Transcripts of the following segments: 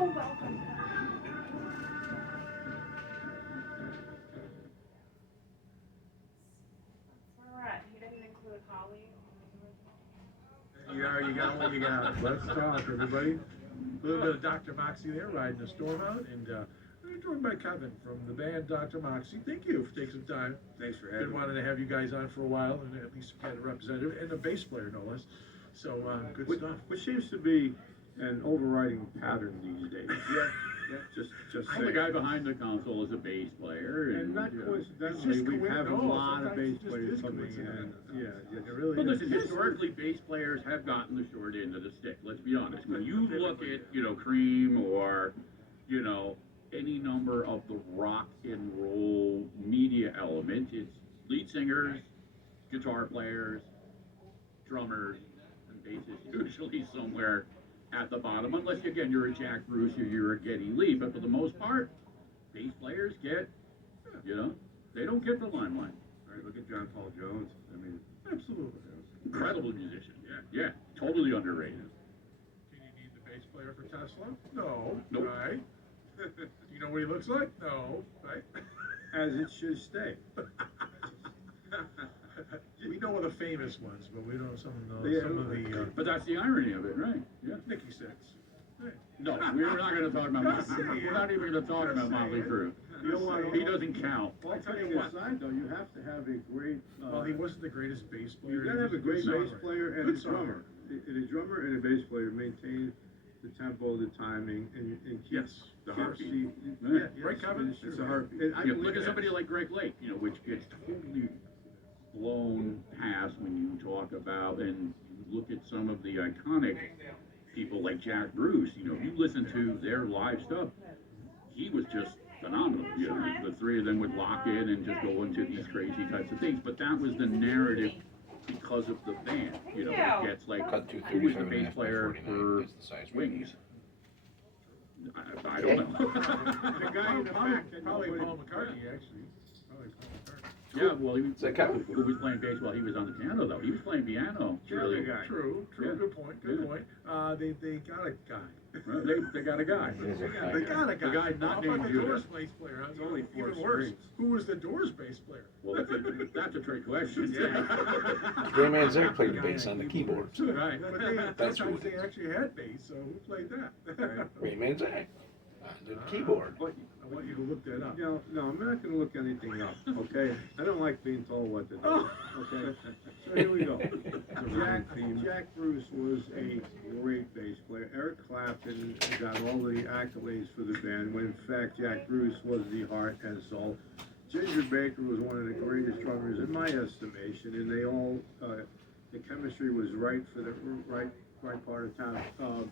so welcome. That's where we're at. He didn't include Holly. You got what you got. Let's talk, everybody. A little bit of Dr. Moxie there, riding the storm out, and we're joined by Kevin from the band Dr. Moxie. Thank you for taking some time. Thanks for having Been me. wanting to have you guys on for a while, and at least had a representative and a bass player, no less. So good stuff. Which seems to be an overriding pattern these days. Yeah. Just Well, the guy behind the console is a bass player, and not It's coincidentally, just we have a no, lot of bass sometimes it just players is coming in. coincidental. Yeah, It really But is. listen, historically, bass players have gotten the short end of the stick. Let's be honest. When you look at, Cream or, any number of the rock and roll media elements, it's lead singers, guitar players, drummers, and bassists usually somewhere at the bottom. Unless, again, you're a Jack Bruce or you're a Geddy Lee. But for the most part, bass players get, they don't get the limelight. Right, look at John Paul Jones. I mean, Absolutely. Incredible musician. Yeah, totally underrated. Do you need the bass player for Tesla? No. Nope. Right? Do you know what he looks like? No. Right? as it should stay. We know the famous ones, but we don't some of Yeah, the But that's the irony of it, right? Yeah. Nicky Six. Right. No, we're not going to talk about Motley. We're not even going to talk about Motley Crue. You don't want He doesn't count. All kidding aside, though, you have to have a great. Well, he wasn't the greatest bass player. You gotta have a great bass player and Good a drummer. A drummer and a bass player maintain the tempo, the timing, and keep Yes, the heartbeat. Yeah, Right, Kevin? It's a heartbeat. And I Yeah, believe look at that. somebody like Greg Lake, which gets totally blown past when you talk about and you look at some of the iconic people like Jack Bruce. You listen to their live stuff. He was just phenomenal. The three of them would lock in and just go into these crazy types of things. But that was the narrative because of the band. It gets like, Cut to who was the 37 bass half by player 49 for is the size we Wings? use. I don't know. The guy in the back that Probably nobody- Paul McCartney, actually. Probably Paul McCartney. Yeah, well, that Kevin? who was playing bass while he was on the piano, though? He was playing piano. Really guy. True. Yeah. Good point. Good Yeah. point. They got a guy. Well, they got a guy. They got a guy. The guy not How about named the Judas. Doors bass player? It's only four Even worse. strings. Who was the Doors bass player? Well, that's a trick question. Gray Man Zach played the bass on the keyboards. Right. But That's sometimes who- they actually had bass, so who played that? Gray Man Zach on the keyboard. But, I want you to look that up. no, I'm not gonna look anything up, okay? I don't like being told what to do, Oh. okay? So here we go. Jack Bruce was a great bass player. Eric Clapton got all the accolades for the band, when in fact Jack Bruce was the heart and soul. Ginger Baker was one of the greatest drummers in my estimation, and they all, the chemistry was right for the right part of town.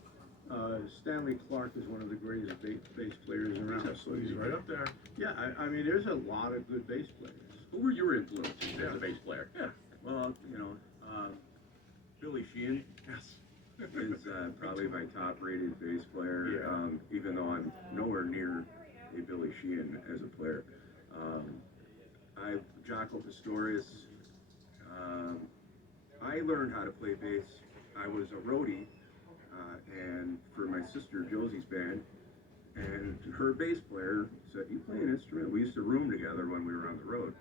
Stanley Clark is one of the greatest bass players around. So he's right up there. Yeah, I mean, there's a lot of good bass players. Who were your influences as a bass player? Yeah. Well, Billy Sheehan Yes. is probably my top-rated bass player, Yeah. even though I'm nowhere near a Billy Sheehan as a player. Jaco Pastorius. I learned how to play bass. I was a roadie, and for my sister Josie's band, and her bass player said, "You play an instrument?" We used to room together when we were on the road.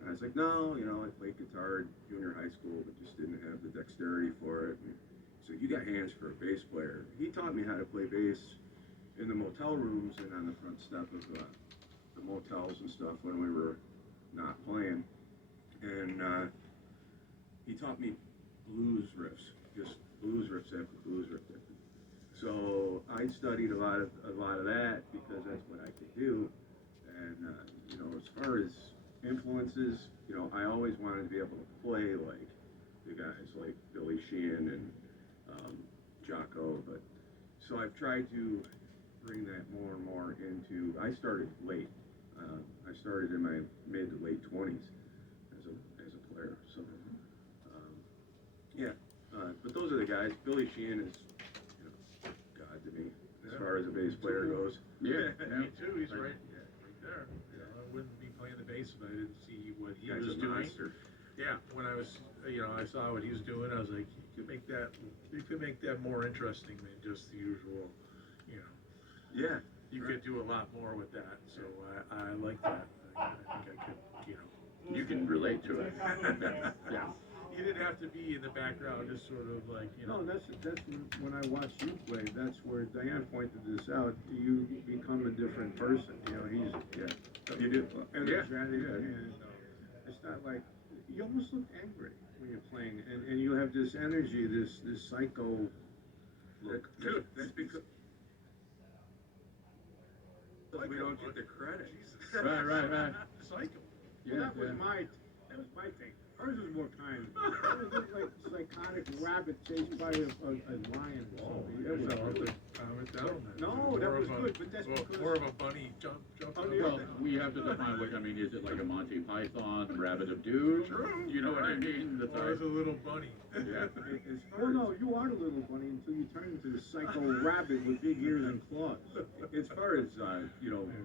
And I was like, "No, I played guitar in junior high school, but just didn't have the dexterity for it." And he said, "You got hands for a bass player." He taught me how to play bass in the motel rooms and on the front step of the motels and stuff when we were not playing. And he taught me blues riffs, just blues riffs after blues riff. So I studied a lot of that because that's what I could do. And as far as influences, I always wanted to be able to play like the guys like Billy Sheehan and Jaco. But so I've tried to bring that more and more into. I started late. I started in my mid to late 20s as a player. So but those are the guys. Billy Sheehan is God to me as far as a bass player goes. Yeah. Me too. He's right there. I wouldn't be playing the bass if I didn't see what he Guy's was a doing. monster. Yeah, when I was, I saw what he was doing, I was like, you could make that more interesting than just the usual, Yeah. You could do a lot more with that, so I like that. I think I could, You can relate to it. Yeah. You didn't have to be in the background, just sort of like, No, that's when I watch you play. That's where Diane pointed this out. You become a different person. He's You do. energetic, Yeah. and it's not like you almost look angry when you're playing, and you have this energy, this psycho look. That's because we don't get the credit. Right. Psycho. Well, that was my thing. Hers was more kind. It was like psychotic rabbit chased by a lion or something. That was horrible. No, that was good, but that's because more of a bunny jump Oh, on yeah. Well, we have to define what, I mean, is it like a Monty Python, Rabbit of Doom? You know what I mean? That's Or as a little bunny. Yeah. Well, no, you are the little bunny until you turn into the psycho rabbit with big ears and claws. As far as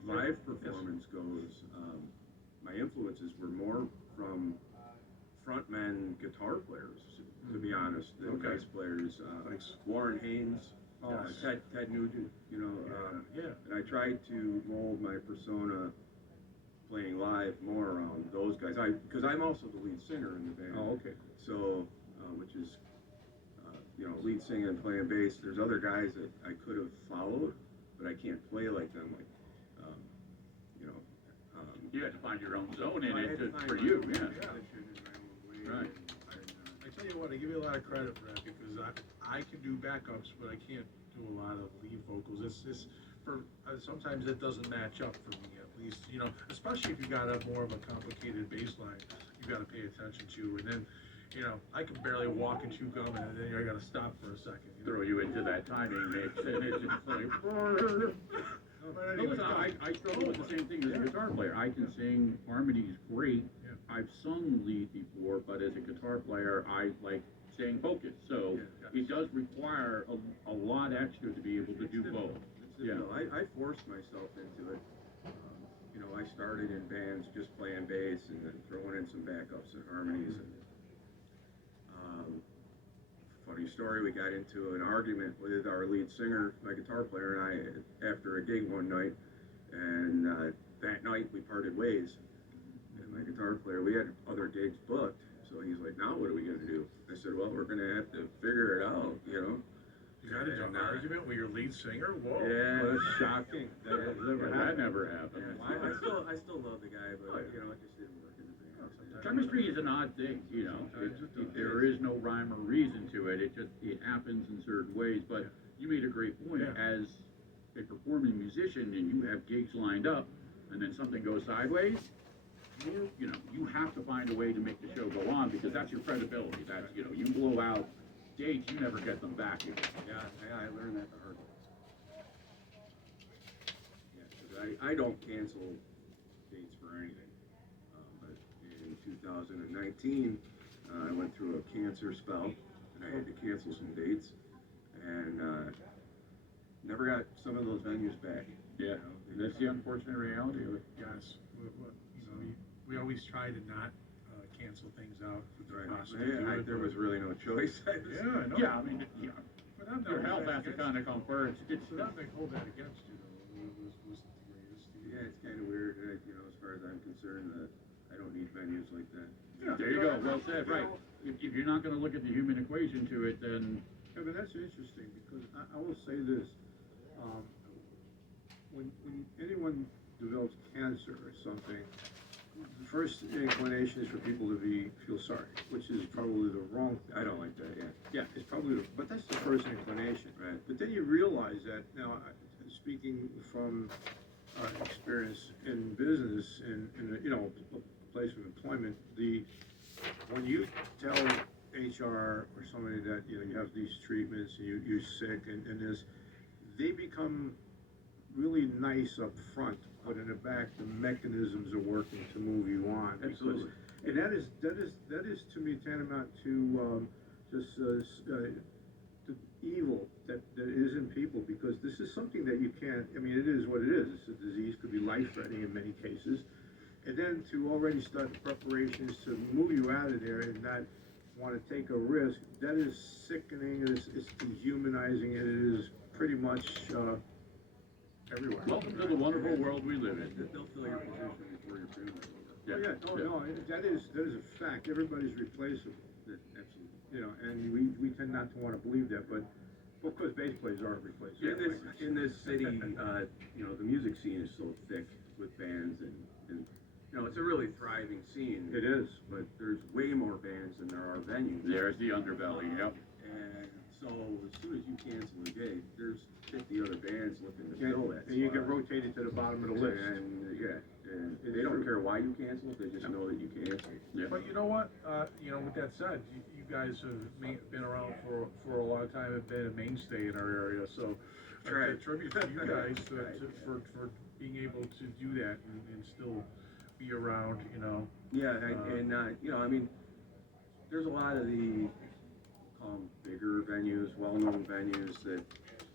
live performance goes, my influences were more from frontmen guitar players, to be honest, than Okay. bass players. Nice. Warren Haynes, Ted Nugent, Yeah. and I tried to mold my persona playing live more around those guys. Because I'm also the lead singer in the band. Oh, okay. So, which is, lead singing and playing bass. There's other guys that I could have followed, but I can't play like them. Like, You had to find your own zone in I it had to find for my you, own yeah. position in my own way. Right. I tell you what, I give you a lot of credit for that because I can do backups, but I can't do a lot of lead vocals. It's sometimes it doesn't match up for me, at least, especially if you got more of a complicated bass line you got to pay attention to, and then, I can barely walk and chew gum, and then I got to stop for a second. Throw you into that timing mix, and it's just like. But No, anyway, listen, I struggle with the same thing as a guitar player. I can sing harmonies great. Yeah. I've sung lead before, but as a guitar player, I like staying focused. So it does require a lot extra to be able to do both. Yeah. I forced myself into it. I started in bands just playing bass and then throwing in some backups and harmonies. And funny story, we got into an argument with our lead singer, my guitar player, and I after a gig one night, and that night we parted ways. And my guitar player, we had other gigs booked, so he's like, "Now what are we gonna do?" I said, "Well, we're gonna have to figure it out, You got into an argument with your lead singer? Whoa. Yeah, Well, it's shocking. That never happened. Yeah, I still love the guy, but it just didn't work in the band. Sometimes Chemistry is an odd thing, there is no rhyme or reason to it. It happens in certain ways. But you made a great point. Yeah. As a performing musician, and you have gigs lined up, and then something goes sideways, you have to find a way to make the show go on because that's your credibility. That's you blow out dates, you never get them back. Yeah, I learned that the hard way. Yeah, 'cause I don't cancel dates for anything. But in 2019, I went through a cancer spell, and I had to cancel some dates, and never got some of those venues back. Yeah, that's the unfortunate reality of it. Yes. We always try to not cancel things out if we can possibly do Yeah, it. there was really no choice. Yeah, I know. Yeah, I mean, But I'm not your health holding has to that kind of come first. So that may hold that against you, though. Was the greatest. Yeah, it's kind of weird, as far as I'm concerned, that I don't need venues like that. Yeah. There you go, well said, right. If you're not gonna look at the human equation to it, then, Yeah, but that's interesting because I will say this: when anyone develops cancer or something, the first inclination is for people to feel sorry, which is probably the wrong thing. I don't like that, yeah. Yeah, it's probably, but that's the first inclination. Right. But then you realize that now, speaking from experience in business and a place of employment, when you tell HR or somebody that you have these treatments and you're sick and this, they become really nice up front, but in the back the mechanisms are working to move you on. Absolutely. And that is to me tantamount to just the evil that is in people, because this is something that you can't. I mean, it is what it is. It's a disease, could be life-threatening in many cases, and then to already start the preparations to move you out of there and not want to take a risk. That is sickening. It's dehumanizing. It is pretty much everywhere. Welcome to the wonderful world we live in. They'll fill your position before your funeral. Oh, yeah, oh, no, that is a fact, everybody's replaceable, Absolutely. you know, and we tend not to wanna believe that, but, of course, bass players aren't replaceable. In this city, you know, the music scene is so thick with bands and you know, it's a really thriving scene. It is. But there's way more bands than there are venues. There's the underbelly, yep. And so as soon as you cancel a gig, there's 50 other bands looking to fill that. And you get spot. rotated to the bottom of the list. And they don't care why you cancel it, they just know that you canceled. Yeah. But you know what, you know, with that said, you guys have been around for a long time, have been a mainstay in our area, so Right. a tribute to you guys for being able to do that and still be around, you know. Yeah, you know, I mean, there's a lot of the bigger venues, well-known venues that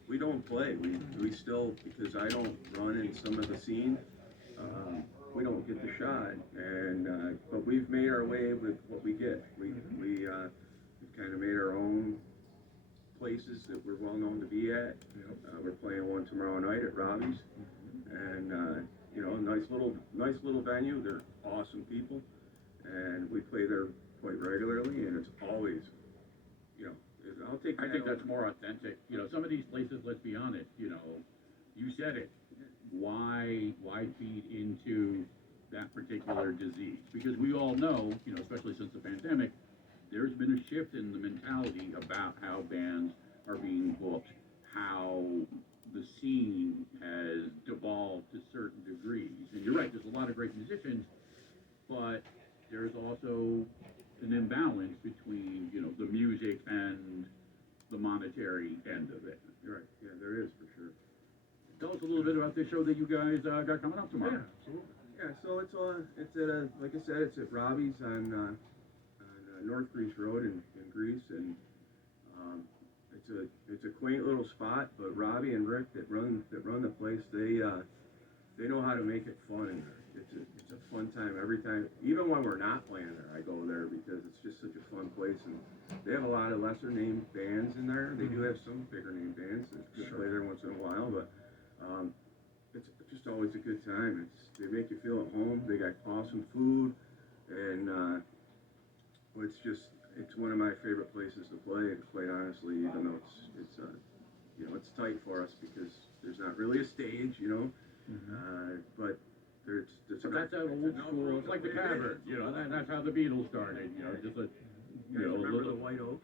we don't play. We still, because I don't run in some of the scene, we don't get the shot. And but we've made our way with what we get. We've kind of made our own places that we're well known to be at. We're playing one tomorrow night at Robbie's, and you know, nice little venue. They're awesome people, and we play there quite regularly. And it's always, you know, I think that's more authentic. You know, some of these places, let's be honest, you know, you said it. Why feed into that particular disease? Because we all know, you know, especially since the pandemic, there's been a shift in the mentality about how bands are being booked, how the scene has devolved to certain degrees. And you're right, there's a lot of great musicians, but there's also an imbalance between, you know, the music and the monetary end of it. You're right. Yeah, there is for sure. Tell us a little bit about this show that you guys got coming up tomorrow. Yeah, absolutely. Yeah, so it's at like I said, it's at Robbie's on North Greece Road in Greece, and it's a quaint little spot. But Robbie and Rick that run the place, they know how to make it fun in there. It's a fun time every time. Even when we're not playing there, I go there because it's just such a fun place, and they have a lot of lesser named bands in there. They do have some bigger name bands that just play there once in a while, but it's just always a good time. They make you feel at home. They got awesome food, and it's one of my favorite places to play. Quite honestly, even though it's you know, it's tight for us because there's not really a stage, you know, but there's. So that's that old school. It's like the Cavern, you know. That's how the Beatles started. You know, just a You guys remember the White Oak?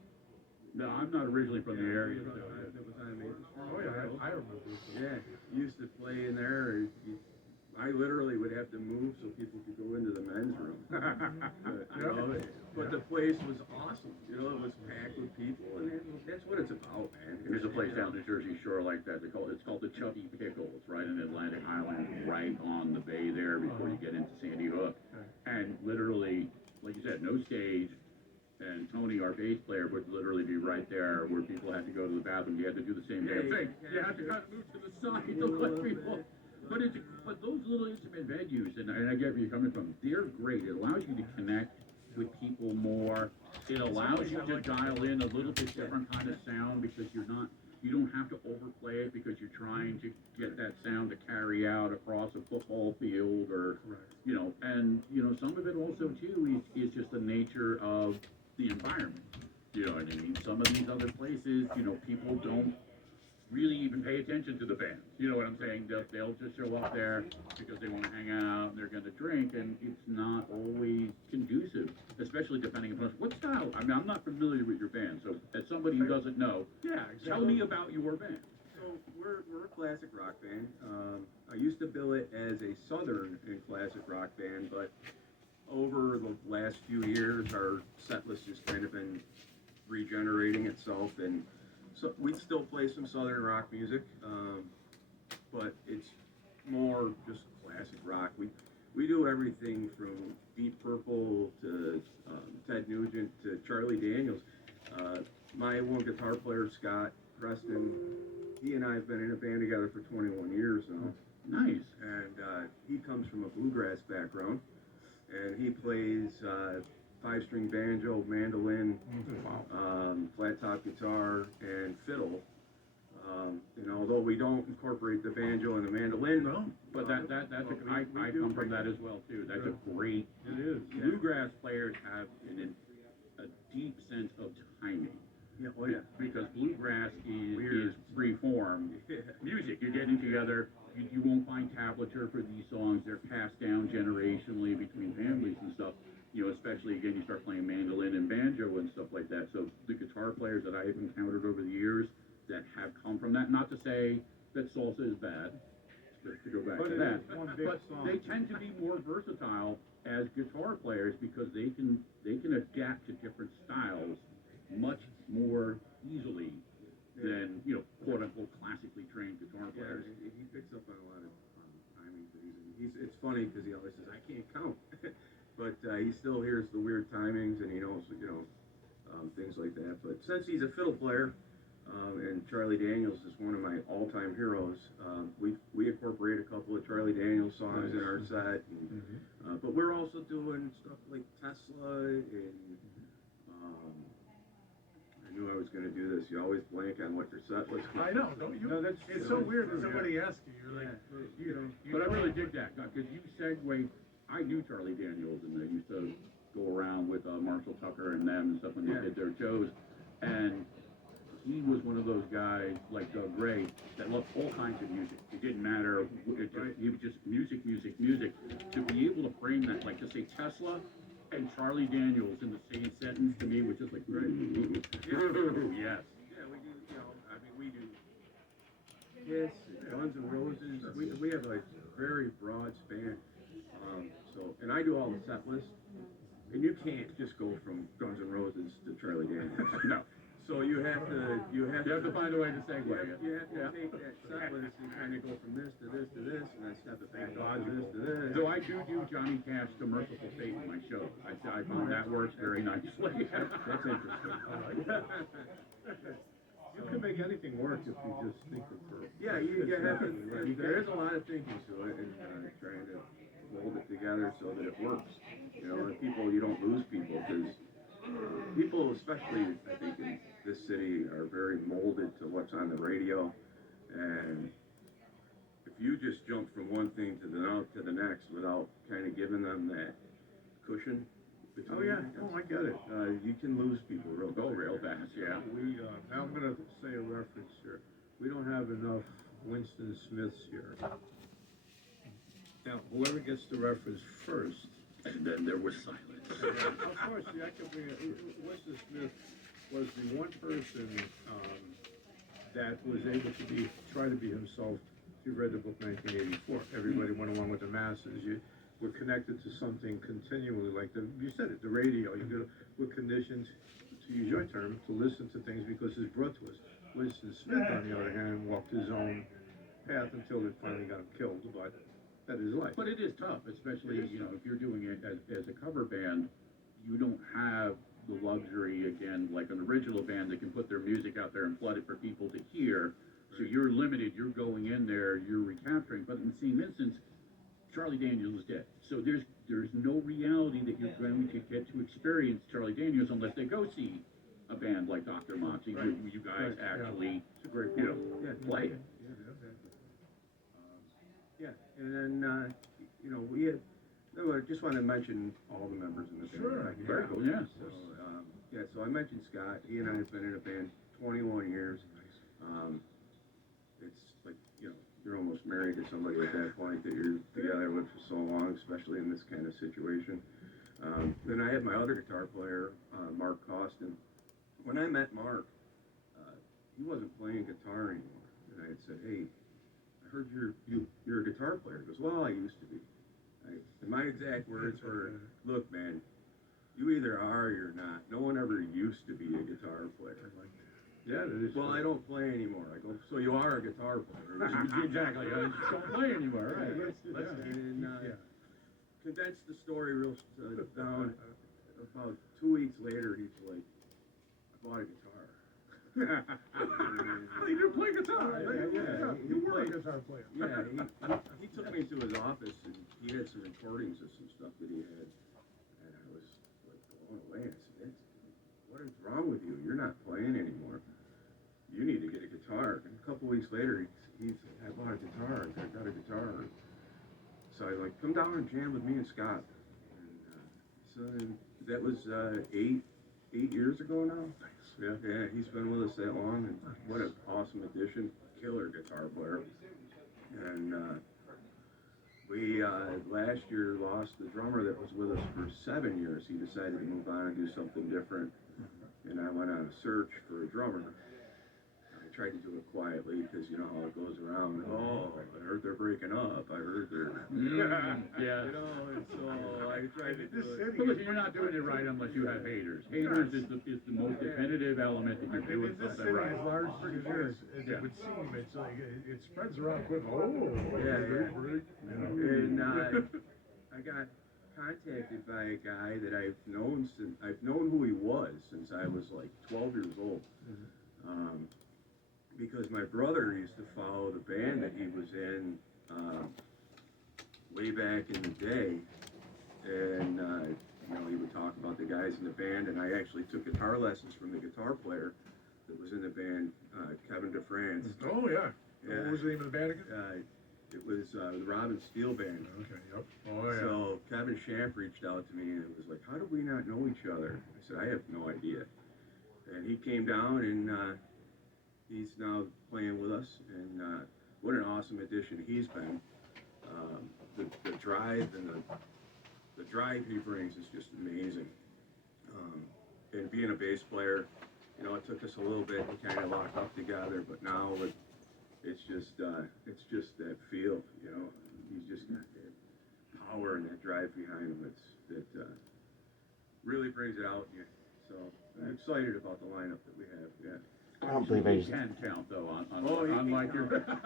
No, I'm not originally from the area. So. That was on Maple Street. Oh yeah, I remember. Yeah, used to play in there. I literally would have to move so people could go into the men's room. But the place was awesome. You know, it was packed with people, and that's what it's about, man. There's a place down the Jersey Shore like that. It's called the Chubby Pickles, right in Atlantic Island, right on the bay there before you get into Sandy Hook. And literally, like you said, no stage. And Tony, our bass player, would literally be right there where people had to go to the bathroom. You had to do the same damn thing. You had to kind of move to the side to let people. But those little intimate venues, and I get where you're coming from, they're great. It allows you to connect with people more. It allows you to dial in a little bit different kind of sound because you don't have to overplay it because you're trying to get that sound to carry out across a football field or, you know, and, you know, some of it also too is just the nature of the environment. You know what I mean? Some of these other places, you know, people don't really even pay attention to the band. You know what I'm saying? They'll just show up there because they want to hang out and they're going to drink, and it's not always conducive, especially depending upon what style. I mean, I'm not familiar with your band, so as somebody who doesn't know, tell me about your band. So we're a classic rock band. I used to bill it as a southern and classic rock band, but over the last few years, our set list has kind of been regenerating itself, and so we still play some southern rock music, but it's more just classic rock. We do everything from Deep Purple to Ted Nugent to Charlie Daniels. My one guitar player, Scott Preston, he and I have been in a band together for 21 years now. Nice. And he comes from a bluegrass background, and he plays 5-string banjo, mandolin, flat top guitar, and fiddle. Although we don't incorporate the banjo and the mandolin, No? But that's I come from that as well too. That's a great. It is. Bluegrass players have a deep sense of timing. Yeah, oh yeah. Because bluegrass is Weird. free form music. You're getting together. You won't find tablature for these songs. They're passed down generationally between families and stuff. Especially again, you start playing mandolin and banjo and stuff like that. So the guitar players that I've encountered over the years that have come from that, not to say that salsa is bad, just to go back to that, but they tend to be more versatile as guitar players because they can adapt to different styles much more easily than quote unquote classically trained guitar players. Yeah, he picks up on a lot of timings. It's funny because he always says I can't count, but he still hears the weird timings and he knows things like that. But since he's a fiddle player, and Charlie Daniels is one of my all-time heroes, we incorporate a couple of Charlie Daniels songs in our set. And, but we're also doing stuff like Tesla and. I knew I was going to do this. You always blank on what your set was. I know, don't you? No, It's so weird when somebody asks you, you're like, But I really dig that because you segued. I knew Charlie Daniels, and I used to go around with Marshall Tucker and them and stuff when they did their shows. And he was one of those guys like Doug Gray that loved all kinds of music. It didn't matter. He was just music, music, music. To be able to frame that, like to say Tesla and Charlie Daniels in the same sentence to me was just like, yes. Yeah, we do. We do Kiss, Guns N' Roses. We have a very broad span. And I do all the set lists. And you can't just go from Guns N' Roses to Charlie Daniels. No. So you have to find a way to segue it. You have to take that set list and kind of go from this to this to this, and then step it back on to this to this. So I do Johnny Cash to Merciful Fate in my show. I found that works very nicely. That's interesting. You can make anything work if you just think of her. Yeah, there is a lot of thinking to it, and trying to hold it together so that it works. And you don't lose people, because people, especially I think in this city, are very molded to what's on the radio, and if you just jump from one thing to the next without kind of giving them that cushion. Oh yeah, I get it. You can lose people real fast. Yeah. Now I'm gonna say a reference here. We don't have enough Winston Smiths here. Now, whoever gets the reference first. And then there was silence. Of course, I can bring it. Winston Smith was the one person that was able to try to be himself. If you read the book 1984, everybody went along with the masses. You were connected to something continually, like you said it, the radio. We're conditioned, to use your term, to listen to things because it's brought to us. Winston Smith, on the other hand, walked his own path until it finally got him killed, but that is life. But it is tough, especially if you're doing it as a cover band. You don't have the luxury, again, like an original band that can put their music out there and flood it for people to hear. So you're limited. You're going in there, you're recapturing. But in the same instance, Charlie Daniels is dead. So there's no reality that you're going to get to experience Charlie Daniels unless they go see a band like Dr. Moxie, where you guys actually, play it. And then, we had, I just want to mention all the members in the band. Sure. Very cool, yeah. So I mentioned Scott. He and I have been in a band 21 years. It's like, you're almost married to somebody at that point that you're together with for so long, especially in this kind of situation. Then I had my other guitar player, Mark Costin. When I met Mark, he wasn't playing guitar anymore. And I had said, hey, I heard you're a guitar player. He goes, well, I used to be. And my exact words were, look, man, you either are or you're not. No one ever used to be a guitar player. Yeah, that is. Well, I don't play anymore. I go, so you are a guitar player. Exactly. I just don't play anymore. Right? And condense the story real down. About 2 weeks later, he's like, I bought a guitar. You didn't play guitar. You were a guitar player. Yeah, he took me to his office, and he had some recordings of some stuff that he had, and I was like blown away. I said, what is wrong with you? You're not playing anymore. You need to get a guitar. And a couple weeks later, I bought a guitar. I got a guitar. So I was like, come down and jam with me and Scott. And, so then that was 8 years ago now. Nice. Yeah, he's been with us that long, and what an awesome addition. Killer guitar player. And we last year lost the drummer that was with us for 7 years. He decided to move on and do something different. And I went on a search for a drummer. I tried to do it quietly because you know how it goes around. Oh, I heard they're breaking up. I heard they're. Yeah. You know, and so I tried to do it. But listen, you're not doing it right unless you have haters. Haters is the most definitive element that you're doing In this something city, right. as large as it is, Yeah. it would seem, it's like, it spreads around quick. Oh, Yeah. And I got contacted by a guy that I've known who he was since I was like 12 years old. Because my brother used to follow the band that he was in way back in the day, and you know, he would talk about the guys in the band, and I actually took guitar lessons from the guitar player that was in the band, Kevin DeFrance. Oh, yeah. Yeah. What was the name of the band again? It was the Robin Steele Band. Okay, yep. Oh, yeah. So Kevin Shamp reached out to me and it was like, how do we not know each other? I said, I have no idea. And he came down and he's now playing with us, and what an awesome addition he's been. The drive and the drive he brings is just amazing. And being a bass player, you know, it took us a little bit to kind of lock up together, but now it's just that feel, you know. He's just got that power and that drive behind him that really brings it out in you. So I'm excited about the lineup that we have. Yeah. I don't believe I You used can count though on you unlike can your. count.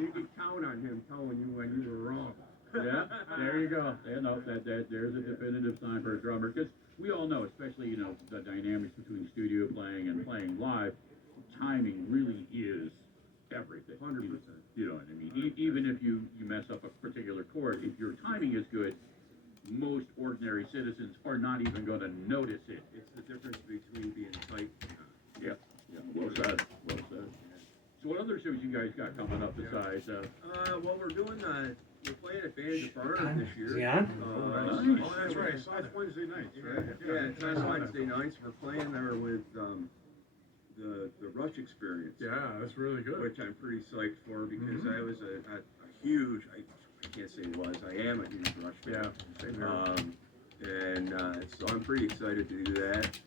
You can count on him telling you when you were wrong. Yeah, there you go. Yeah, no, there's a definitive sign for a drummer, because we all know, especially, you know, the dynamics between studio playing and playing live, timing really is everything. 100%. You know what I mean? Even if you mess up a particular chord, if your timing is good, most ordinary citizens are not even going to notice it. It's the difference between being tight and not. Yeah, yeah, well said, well said. So what other shows you guys got coming up besides, Well, we're doing, we're playing at Band of Barn this year. Is he on? Oh, that's right. I saw That's that. Wednesday nights, right? Yeah, it's on Wednesday nights. We're playing there with the Rush Experience. Yeah, that's really good. Which I'm pretty psyched for because I was a huge, I can't say was, I am a huge Rush fan. Yeah, same here. And so I'm pretty excited to do that.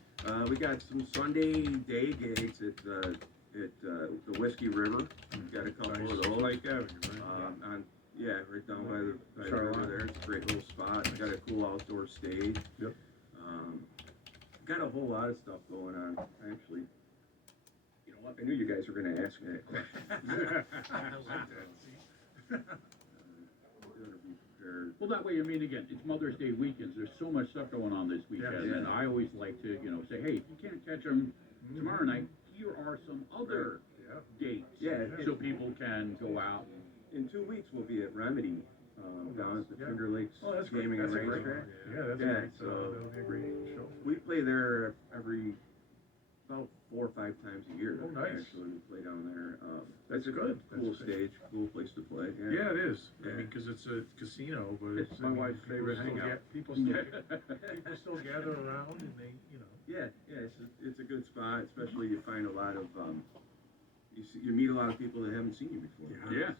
We got some Sunday day gigs at the Whiskey River. Got a couple of those. Lake Avenue, right? Yeah, right down by the river Charlotte. there. It's a great little spot. Got a cool outdoor stage. Yep. Got a whole lot of stuff going on, actually. You know what? I knew you guys were going to ask me that question. I like that. See? Gotta be prepared. well, that way, I mean, again, it's Mother's Day weekends, there's so much stuff going on this weekend, Yeah. and I always like to, you know, say, hey, if you can't catch them tomorrow night, here are some other Yeah. dates. Yeah, So people can go out and in 2 weeks we'll be at Remedy down at the Yeah. Finger Lakes Oh, that's great. Gaming That's and a great Racetrack. one. Yeah, that's Yeah, great. so- That'll be a great show. We play there about 4 or 5 times a year. Oh, nice. Actually, we play down there. That's It's a good. cool That's good. stage, cool place to play. Yeah, it is. I Yeah. mean, because it's a casino, but It's it's my wife's favorite hangout. People still gather around, and they, you know. Yeah, it's a good spot, especially you find a lot of, you meet a lot of people that haven't seen you before. Yeah.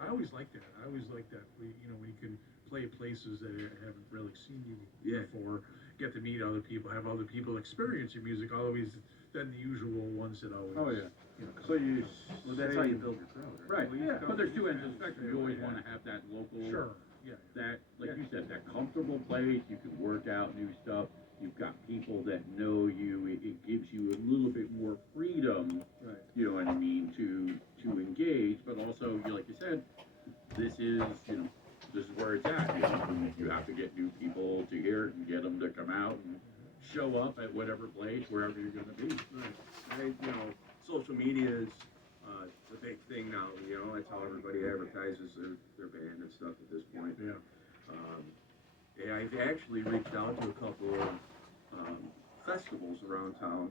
I always like that. I always like that. You know, when you can play places that haven't really seen you Yeah. before, get to meet other people, have other people experience your music, always than the usual ones that always. Oh, yeah. You know, So you Well, that's how you build your crowd, right? Right, Yeah. but there's two ends of the spectrum, you always want to have that local, Sure. Yeah. that, like you said, that comfortable place, you can work out new stuff, you've got people that know you, it gives you a little bit more freedom, Right. you know what I mean, to engage, but also, like you said, this is, you know, this is where it's at, you know, you have to get new people to hear it and get them to come out and show up at whatever place, wherever you're gonna be. Right. Social media is the big thing now, you know, that's how everybody advertises their band and stuff at this point. Yeah. And I've actually reached out to a couple of festivals around town